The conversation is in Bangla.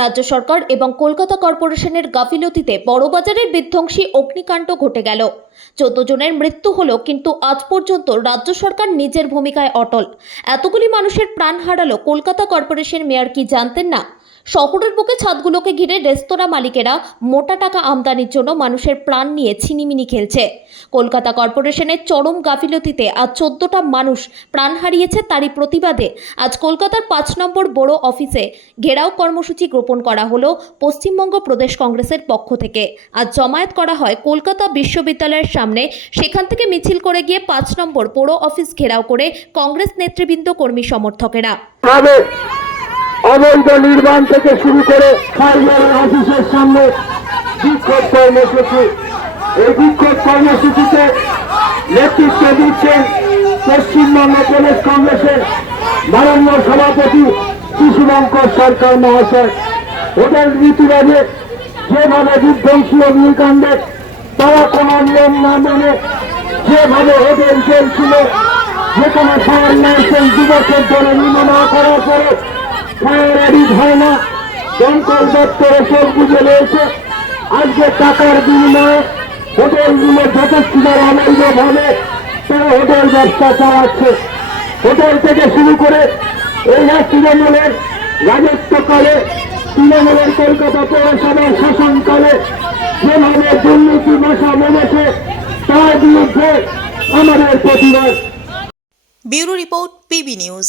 রাজ্য সরকার এবং কলকাতা কর্পোরেশনের গাফিলতিতে বড়বাজারের বিধ্বংসী অগ্নিকাণ্ড ঘটে গেল। চোদ্দ জনের মৃত্যু হল কিন্তু আজ পর্যন্ত রাজ্য সরকার নিজের ভূমিকায় অটল। এতগুলি মানুষের প্রাণ হারালো কলকাতা কর্পোরেশন মেয়র কি জানতেন না? শহরের বুকে ছাদগুলোকে ঘিরে রেস্তোরাঁ মালিকেরা মোটা টাকা আমদানির জন্য মানুষের প্রাণ নিয়ে ছিনিমিনি খেলছে। কলকাতা কর্পোরেশনের চরম গাফিলতিতে আজ চোদ্দটা মানুষ প্রাণ হারিয়েছে তারই প্রতিবাদে। আজ কলকাতার পাঁচ নম্বর বড় অফিসে ঘেরাও কর্মসূচি গ্রহণ করা হলো পশ্চিমবঙ্গ প্রদেশ কংগ্রেসের পক্ষ থেকে। আজ জমায়েত করা হয় কলকাতা বিশ্ববিদ্যালয়ের সামনে, সেখান থেকে মিছিল করে গিয়ে পাঁচ নম্বর পৌর অফিস ঘেরাও করে কংগ্রেস নেতৃবৃন্দ কর্মী সমর্থকেরা। অবৈধ নির্মাণ থেকে শুরু করে ফাইবার অফিসের সামনে বিক্ষোভ কর্মসূচি। এই বিক্ষোভ কর্মসূচিতে নেতৃত্ব দিচ্ছেন পশ্চিমবঙ্গ প্রদেশ কংগ্রেসের মাননীয় সভাপতি শিশুবঙ্কর সরকার মহাশয়। হোটেল নীতিবাদে যেভাবে বিধ্বংসী অগ্নিকাণ্ডে তারা কোনো নিয়ম না মেনে যেভাবে হোটেল চলছিল যে কোনো ফায়ার লাইসেন্স দু বছর ধরে নিম্ন না করার পরে হয় না দমকল দপ্তর সব বুঝে রয়েছে আজকে টাকার বিনিময়ে হোটেলগুলো যথেষ্টবার অবৈধভাবে তারা হোটেল ব্যবসা চালাচ্ছে। হোটেল থেকে শুরু করে এই তৃণমূলের রাজত্বকালে, তৃণমূলের কলকাতা পৌরসভার শাসনকালে যেভাবে দুর্নীতি মশা মেলেছে তার বিরুদ্ধে আমাদের প্রতিবাদ। Bureau report, PB news.